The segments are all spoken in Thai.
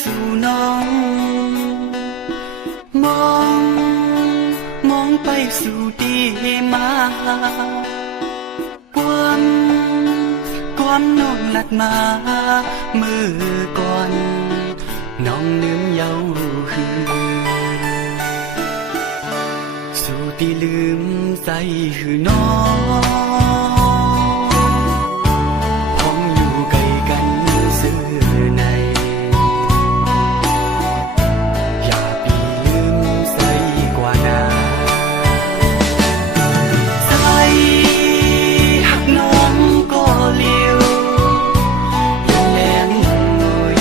สู่น้องมองไปสู่ดีมาความน้องลัดมามือก่อนน้องลืมเยาคือสู่ที่ลืมใจคือน้องห้องอยู่ไกลกันซื่อในอย่าปีลืมใจกว่านาใจหักน้องก็เลี้ยวแรงหน่อย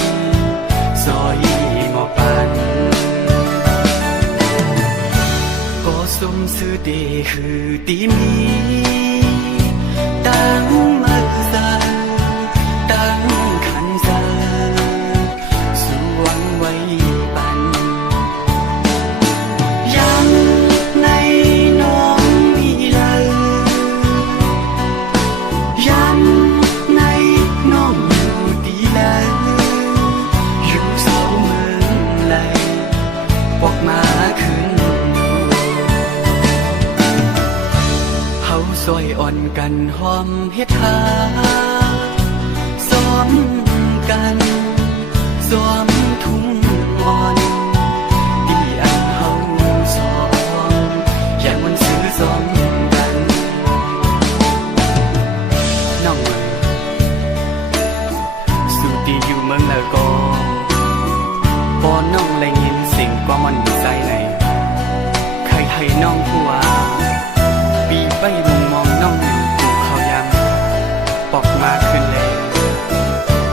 ซอยหมอปันก็สมสื่อเดคือตีมีตั้งมือซาตั้งขันซาสวงไว้ปันยังในน้องมีเลยยังในน้องอยู่ดีเลยอยู่เศร้าเมืองเลยปอกมาขึ้นเฮาซอยอ่อนกันหอมเฮ็ดหาซ้อมกันซ้อมทุ่งอ่อนดีอันเฮาซ้อมอย่ามันซื้อซ้อมกันน้องเอ๋ยสุดที่อยู่เมืองแล้วก็พอน้องได้ยินสิ่งความมันอยู่ใจในใครให้น้องผู้ว่าปีไปมุงมองน้องอยู่ถูกเขายังปอกมาขึ้นเลย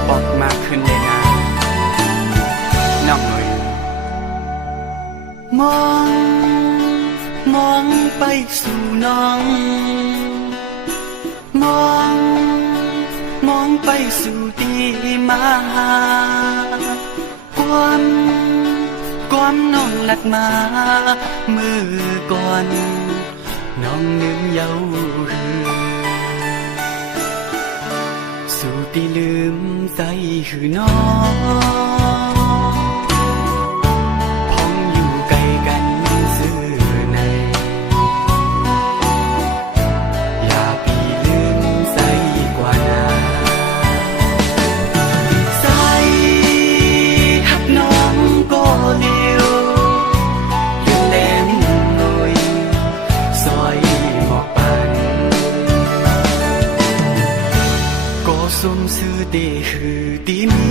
ปอกมาขึ้นเลยนะน้องเอ๋ยมองไปสู่น้องมองไปสู่ที่มาความน้องลัดมามือก่อนน้องลืมเยาคือสู่ที่ลืมใจคือน้องพ้องอยู่ไกลกันซื่อในอย่าปีลืมใจกว่านาใจหักน้องก็เลี้ยวแรงหน่อยซอยหมอกปันก็สมสื่อเดคือตีมี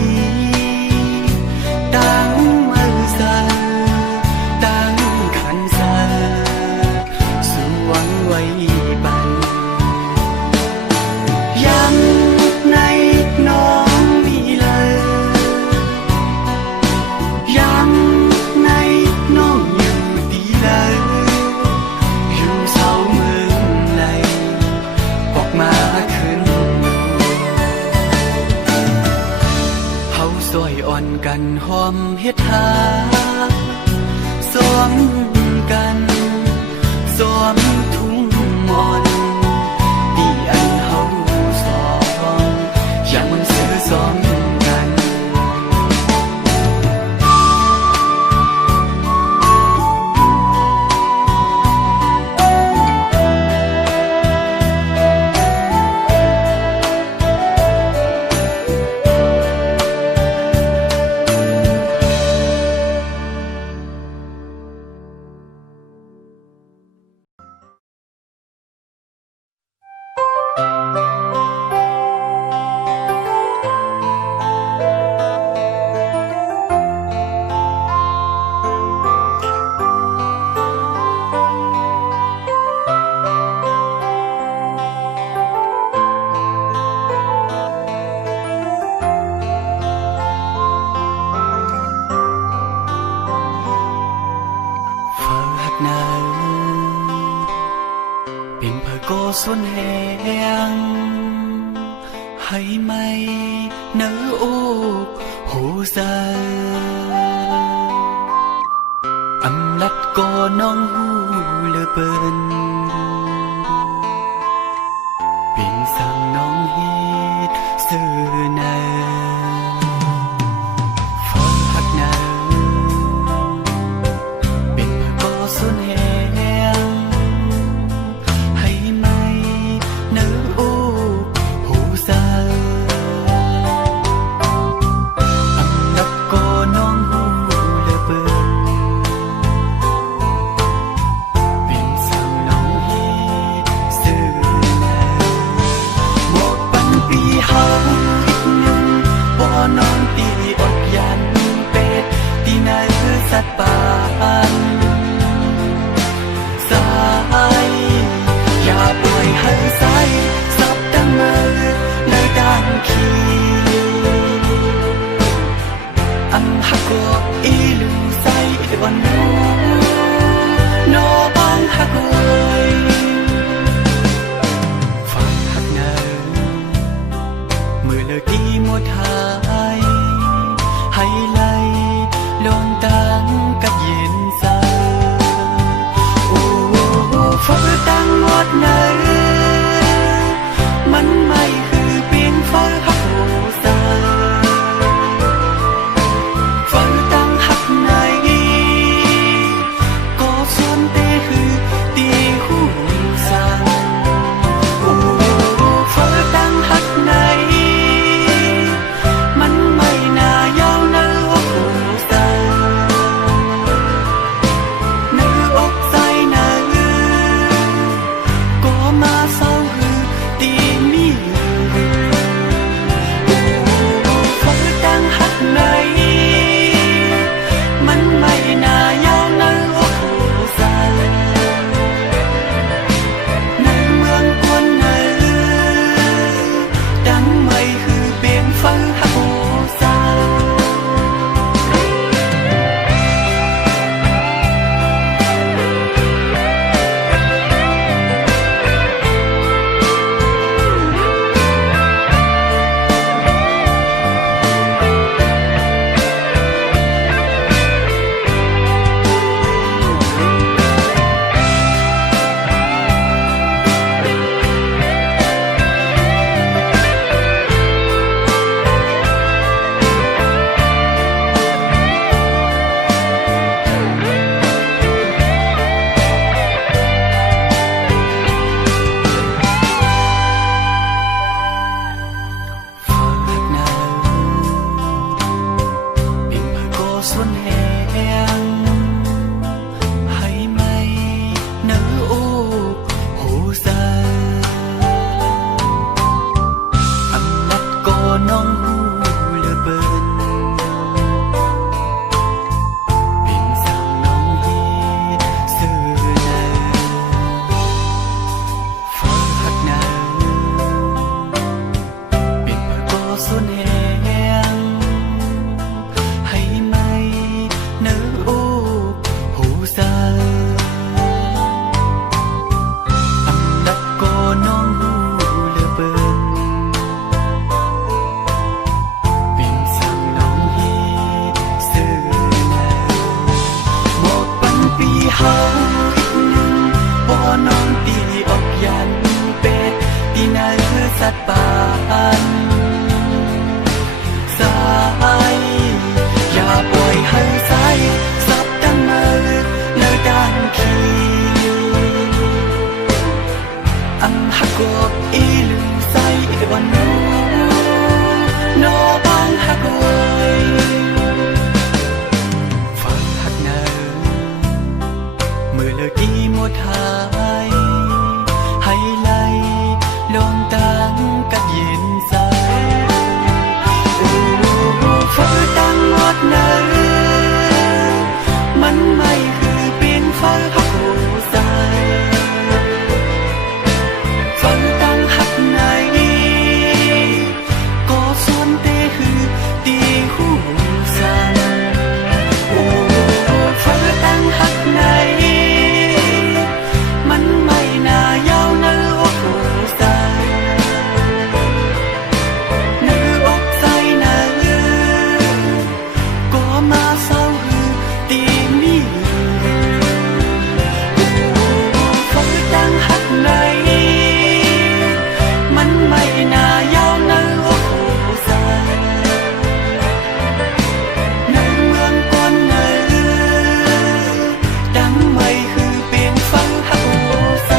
ตั้งมือซาตั้งขันซาสวงไว้ปันยังในน้องมีเลยยังในน้องอยู่ดีเลยอยู่เศร้าเมืองเลยออกมาขึ้นเฮาซอยอ่อนกันหอมเฮ็ดหาซ้อมกันซ้อมทุ่งอ่อนดีอันเฮาซ้อมอย่ามันซื้อซ้อมกัน xuân hẹn hay mây nở ô hồ xa âm lắt có non hu lơ bên biển sang non hết xưa nay phật hạt น้องหูเหลือเบินเป็นสั่งน้องเฮ็ดซื่อแลฟ้าหักหนาวเป็นเพื่อก่อส่วนแห่งให้ไม่เนื้ออกหูซาอันดับก่อน้องหูเหลือเบินเป็นสั่งน้องเฮ็ดซื่อแลหมดปันปีเฮาอีกหนึ่งบ่น้องตีออกยันเป็ดที่นาคือสัตว์ป่าสายอย่าปล่อยให้สายสับตั้งมือในด้านขีอันหักกอกอีลืมใส่วันนู้นอบางหักไว้ฟังหักเนินมือเลิกดีหมดหายให้ไหลลงตังกัดเย็นใจโอ้ฟ้าตั้งหมดเนินมันไม่คือเป็นฟ้าหักโหใจฟังตั้งหักไหนก็ส่วนเตคือตีหูสันโอ้ฟังตั้งหักไหนมันไม่น่ายาวเนื้ออกหูใจเนื้ออกใจเนื้อก็มาเศร้าคือตีมีฟังตั้งหักไหนมันไม่น่ายาวเนื้ออกหูใจในเมืองก่อนเนื้อดังไม่คือเปลี่ยนฟังหักหูใจ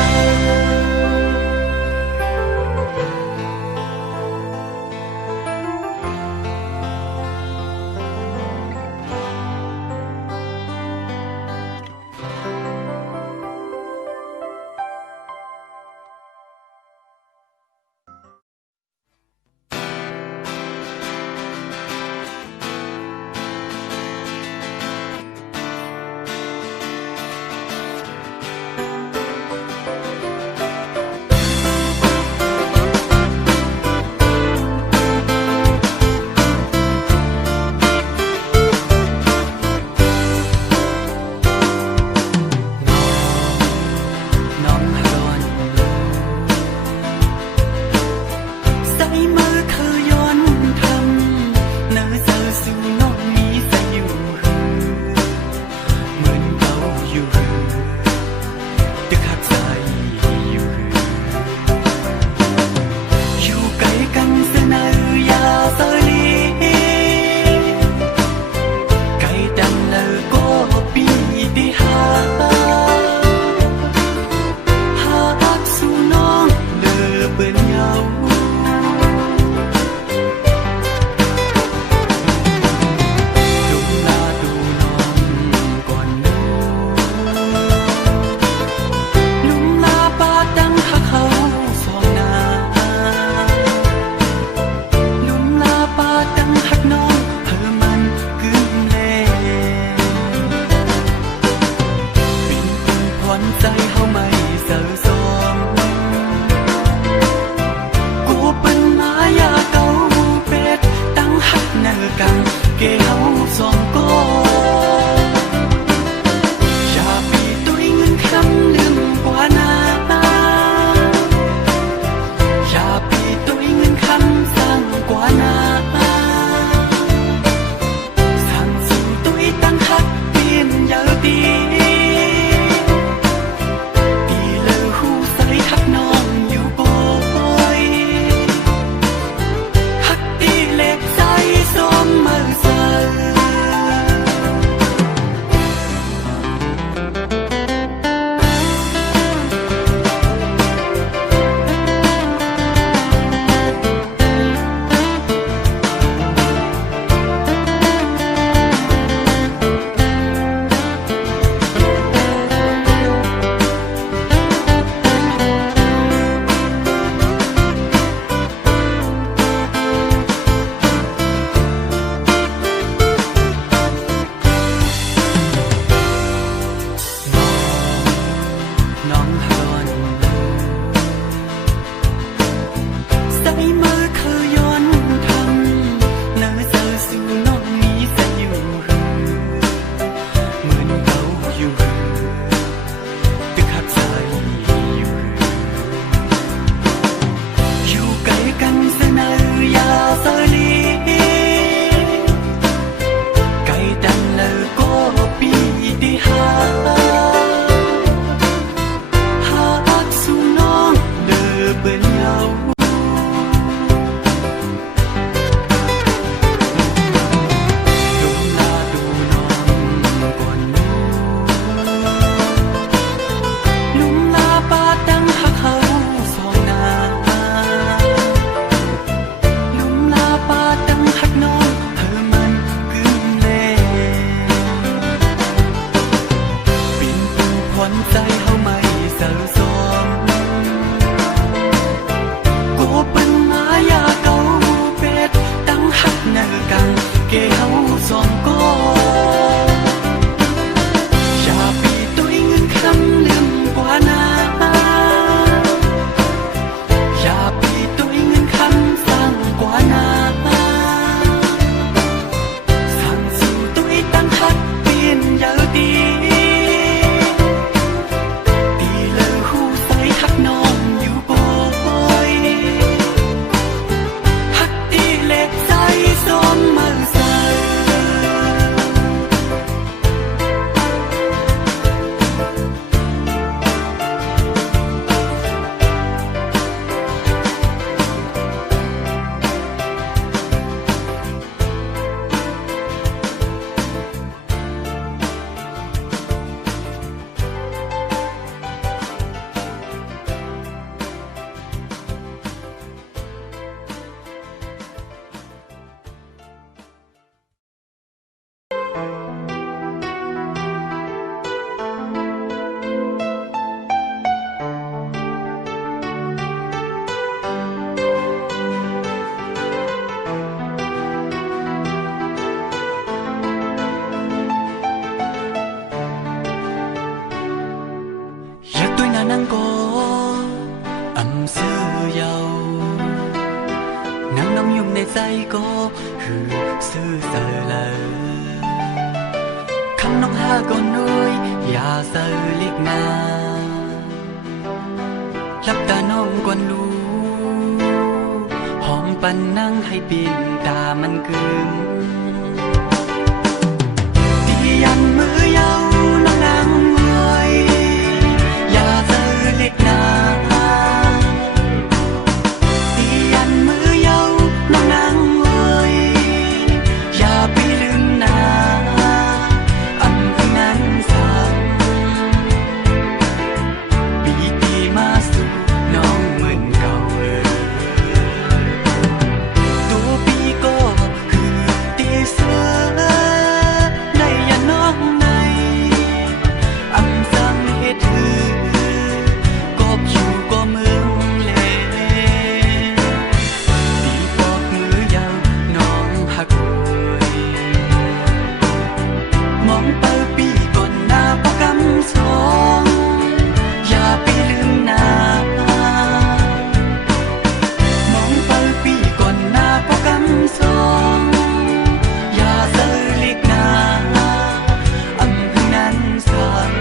cây mơ khơi yon thầm nỡ giờ su non nghĩ sẽ yêu mượn câu yêu tức hấp say yêu cây canh sẽ nơi ya sơ ly cây đàn lờ có bi đi ha su non đờ bên nhau nắng có ấm sưa dầu nắng nóng nhungในใจก็คือซื่อเสลอคำน้องหาก่อนน้อยอย่าเสลิกนาลับตาน้องก่อนรู้หอมปันนั่งให้ปีนตามันกึมตียันมือยาวน้องนางเอ้ยอย่าเสลิกนาตียันมือยาวน้องนางเอ้ยอย่าไปลืมนาอันที่นั้นสั่งปีตีมาสู่น้องเหมือนเก่าตัวปีก็คือตีเสือในยันน้องในอำสั่งเหตุถือกบอยู่ก็เมืองเลตีปอกมือยาวน้องหักเลยมองเปิดปีก่อนหน้าปากกำสองอย่าไปลืมนามองเปิดปีก่อนหน้าปากกำสองอย่าเสลิกนาอำเภอนั้นสั่ง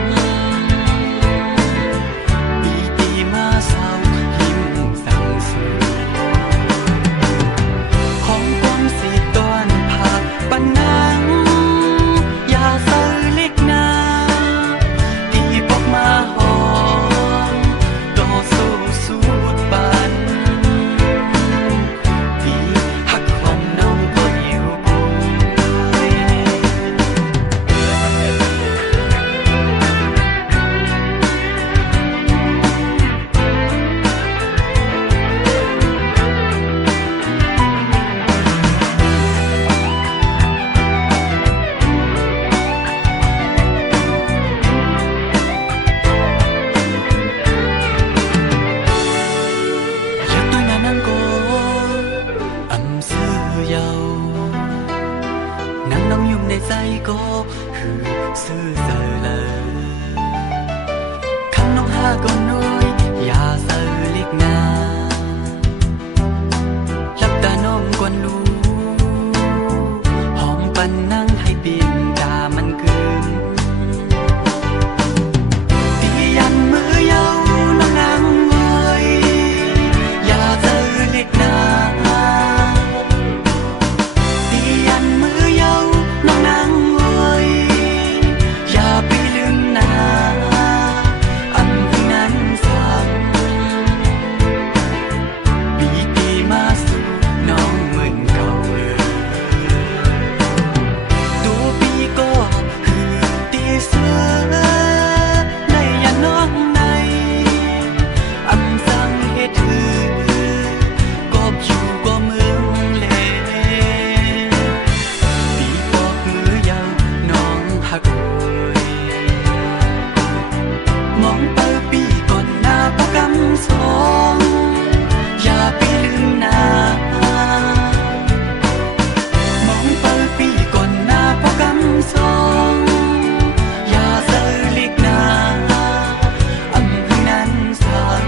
ปีตีมาเศร้าหิมสั่งสูของความสีตอนผักปนนังอย่าเสลิกนาตีปอกมาหอมต่อสู้สูดปันตีหักของน้องก็อยู่กูอย่าตัวนั้นก็อำซื้อยาวนางน้องยุ่งในใจก็คือซื่อเสลอคำน้องหาก็น้อยอย่าเสลิกนา มาสู่น้องเหมือนเก่าตัวปีก็คือตีเสือในยาน้องในอำสั่งเฮ็ดถือกอบอยู่ก็เมืองเลปีปอกมือยาวน้องหักมองเปิดปีก่อนหน้าพกำสองอย่าไปลืมหน้ามองเปิดปีก่อนหน้าพกำสองอย่าเสือเล็กหน้าอำให้นั้นสั่ง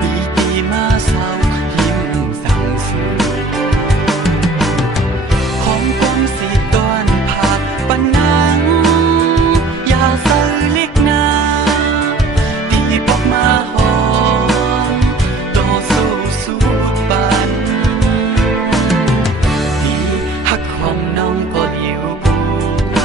ปีตีมาเศร้ายิ้มสั่งสู้ของความสีตอนผ่านปันนังอย่าเสือเล็กหน้าตีปอกมาหอมต่อสู้สู้ปันตีหักของน้องก็อยู่กู ห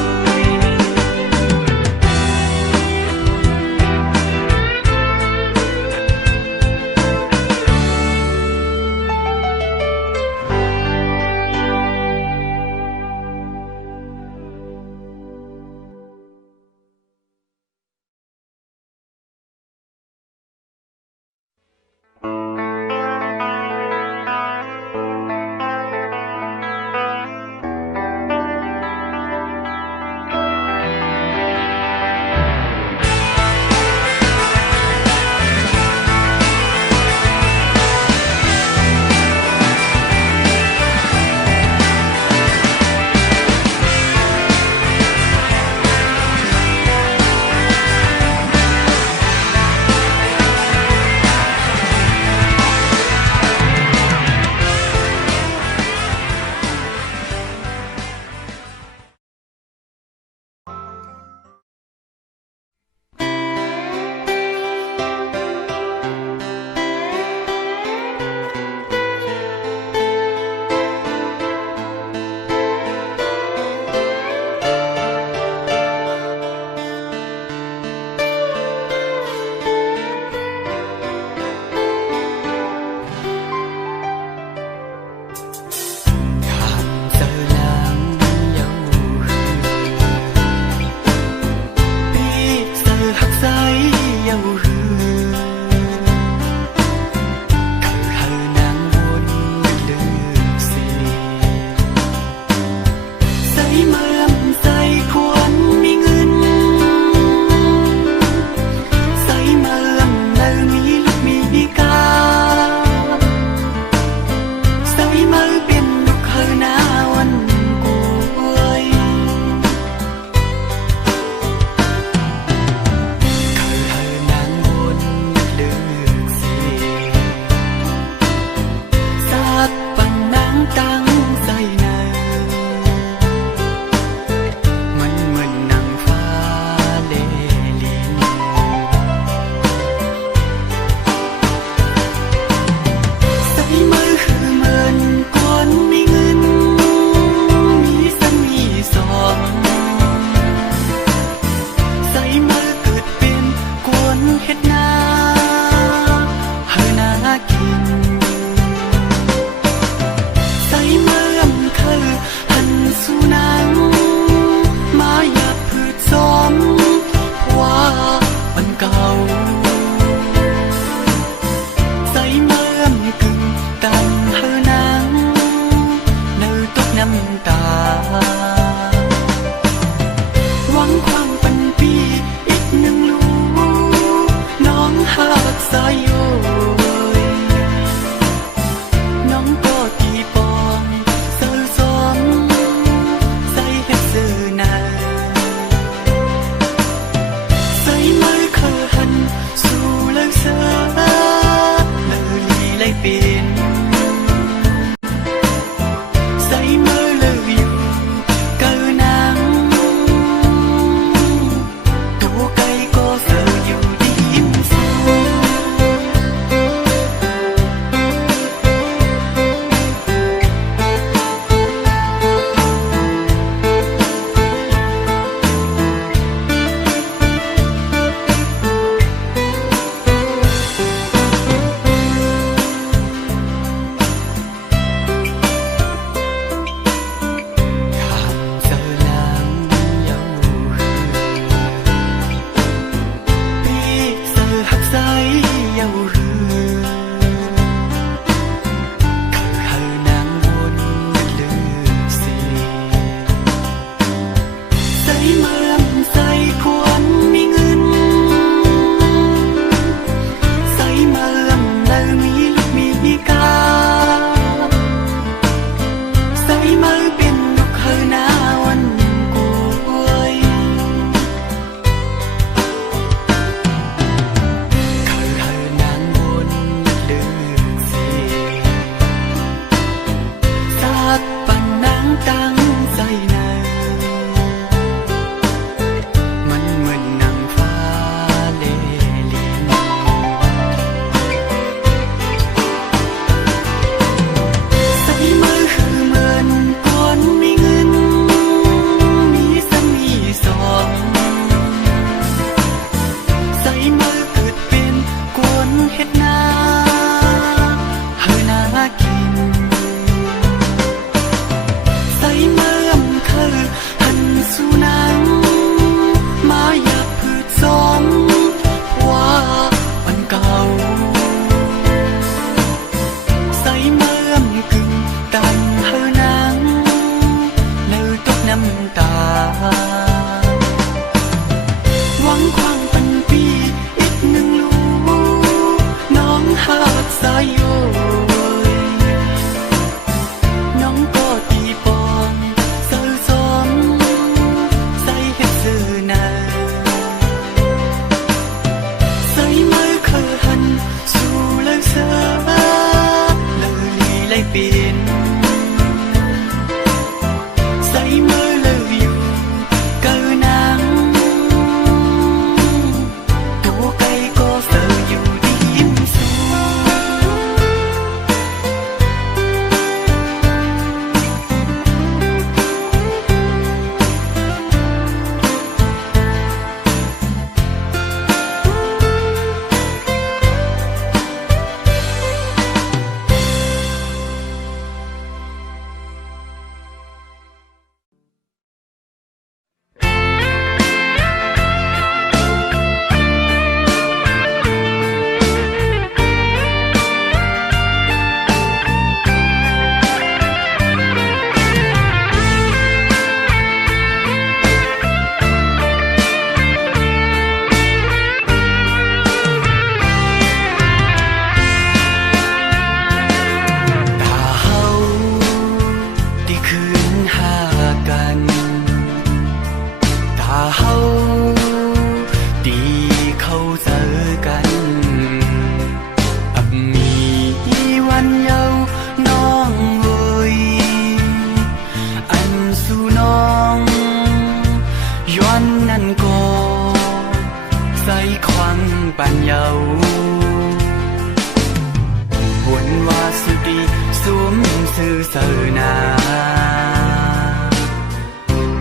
สวมสื่อเสนา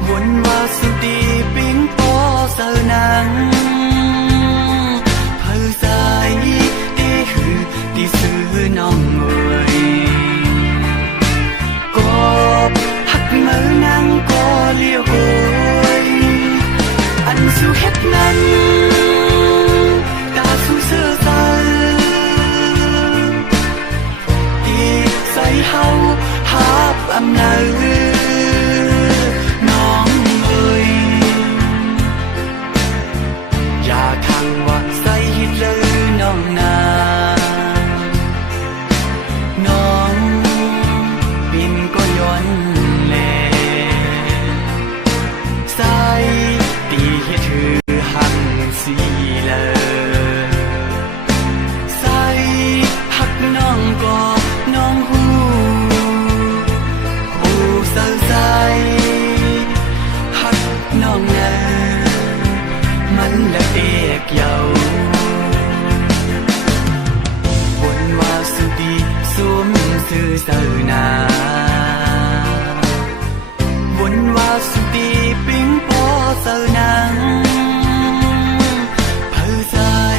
วนว่าสุดีปิงปอเสนังเพื่อใจเอหือดีซื้อน้องเอ๋ยก็หักมือนั่งก็เลี้ยวโหยอันสู่เฮ็ดนั้นตาสู่เสื้อใสตีใส่เฮาหาบอำนาจน้องเอ๋ยอย่าทางว่าใส่ฮิตเลยน้องนาน้องปินก็ย้อนแลใส่ตีให้ถือหักสีเลยใส่หักน้องก็น้องหูเศร้าใจหักน้องเนอมันละเอกเยาวนว่าสุดีสวมสื่อเสนาวนว่าสุดีปิงปอเสนังเพื่อใจ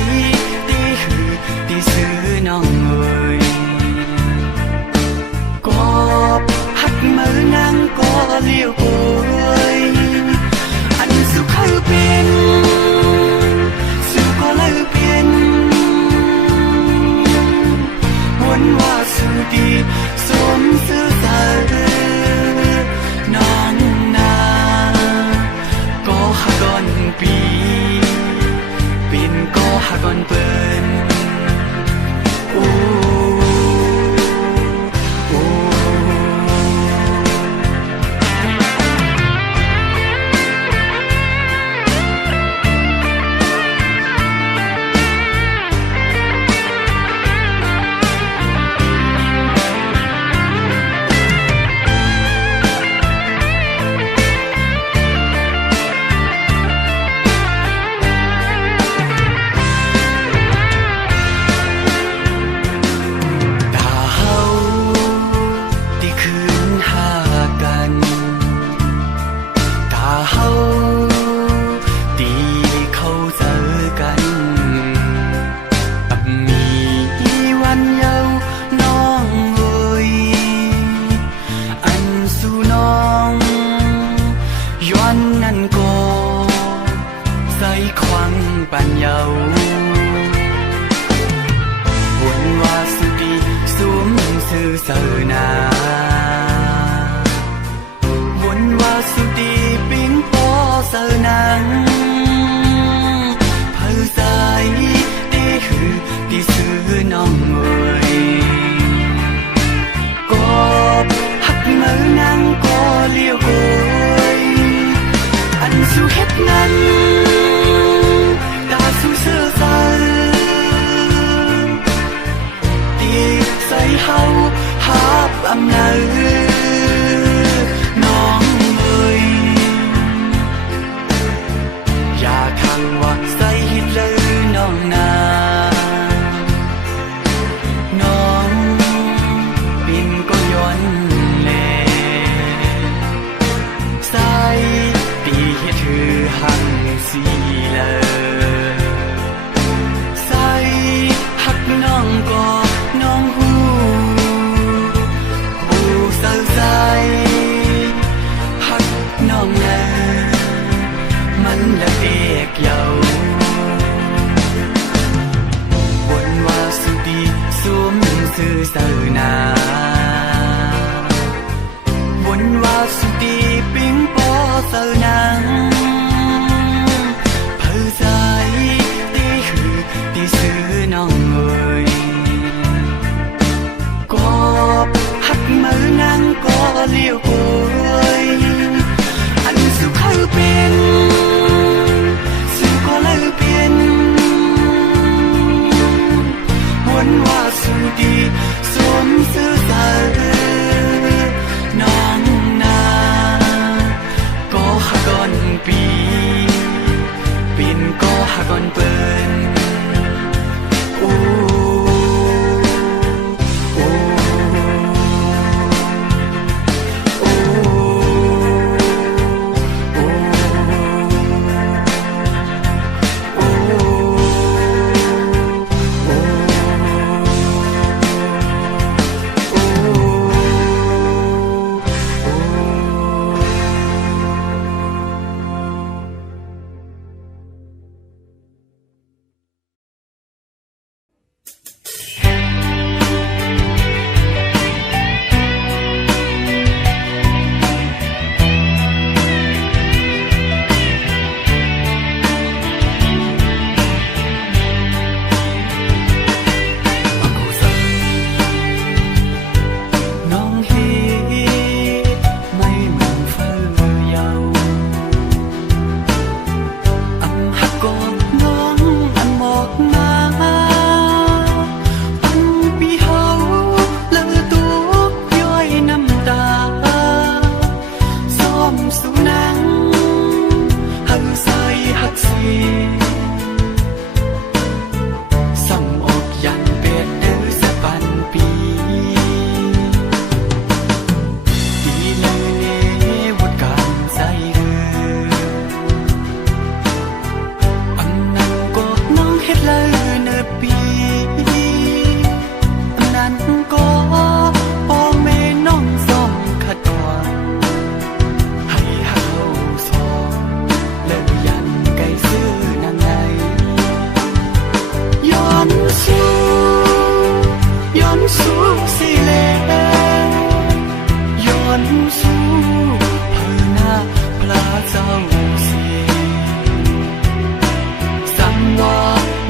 ตีหือตีซื้อน้องเอ๋ยก็หักมือนั่งก็เลี้ยวโหยอันสุขคือเป็นสุขก็เลยเป็นวนว่าสุดีสวมสื่อเสน้องนาก็หักก่อนปีปินก็หักก่อนเปิ้นโอ้โอ้ สู้สิเลย้อนสู้เพื่อหน้าพระเจ้าสิสั่งว่า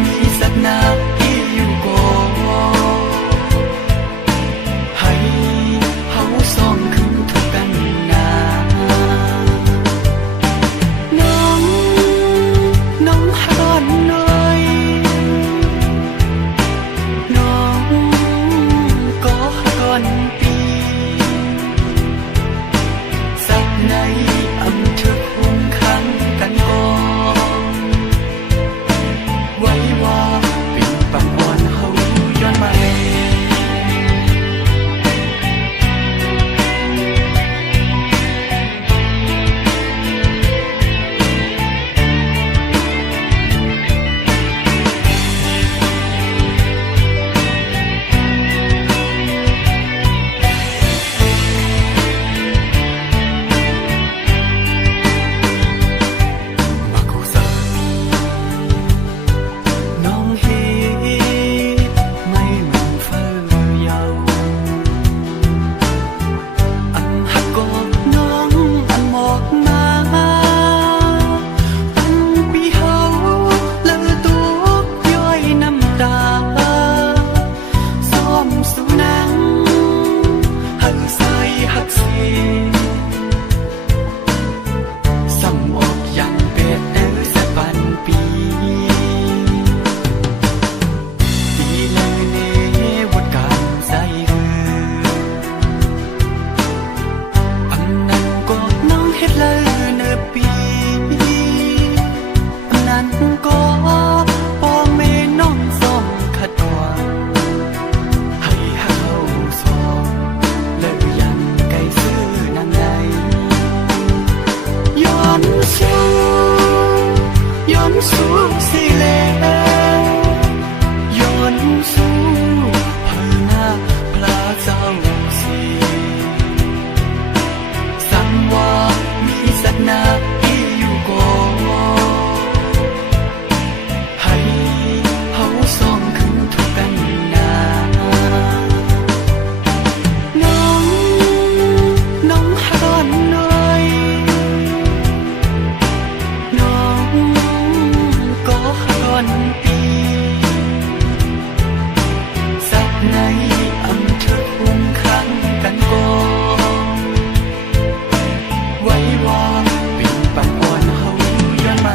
มีสักนาที่อยู่ก่อนให้เฮาส่องขึ้นทุกกันนาน้องหอนหน่อยน้องก็ก่อนปีสักในอำเภอคงขังกันก่อนไว้ว่าปิ่นปังอ่อนเฮาย้อนมาสู้สิเลย้อนสู้เพื่อหน้าพระเจ้าสิสั่งว่ามีสักนาที่อยู่ก่อนให้เฮาส่องขึ้นทุกกันนาน้องหอนหน่อยน้องก็ก่อนปีสักในอำเภอคงขังกันก่อนไว้ว่าปิ่นปังอ่อนเฮาย้อนมา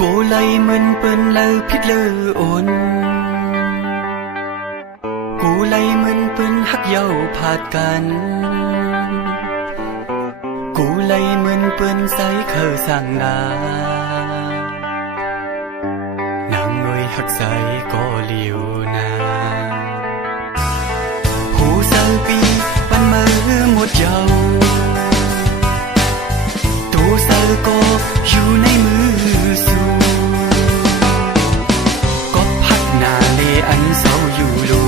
cô lấy mình bên lơ phít lơ ôn cô lấy mình bên hắc dâu phạtกันcô lấy mình bên say khờ sang ngà nàng người hắc say có liều na hồ sơ pi ban mơ một dâu tô sơ có dù nay mưa su có hắc nà lê anh sâu dù lù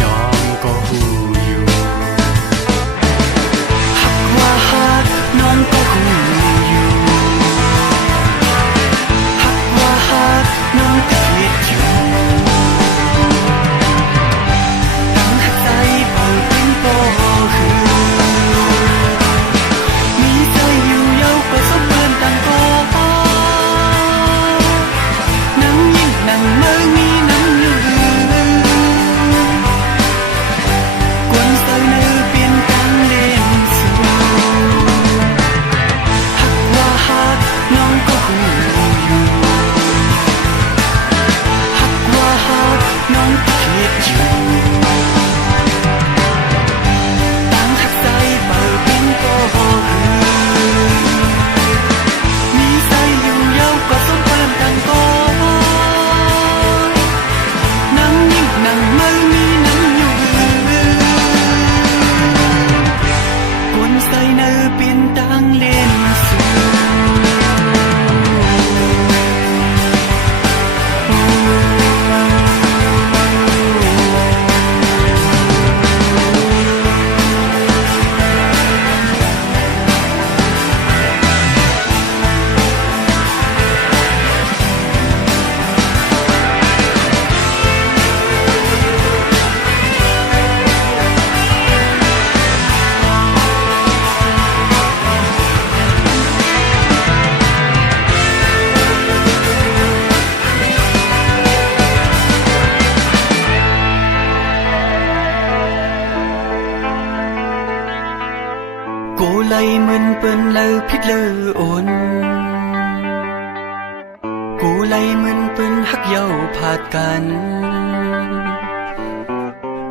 non có hù dù hắc hoa hát non có hù dù hắc hoa hát non có thiệt dù tăng hắc say bầu tinh bò hư mi say yêu dâu có sống bên tăng có lấy mình bên lơ phít lơ ônกูlấy mình bên hắc dâu phạtกัน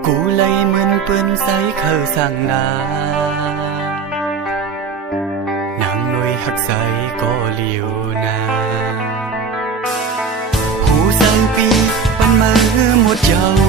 กูlấy mình bên say khờ sangนาnàng nuôi hắc say có liềuนาหูsangปีปันมือหมดเจ้า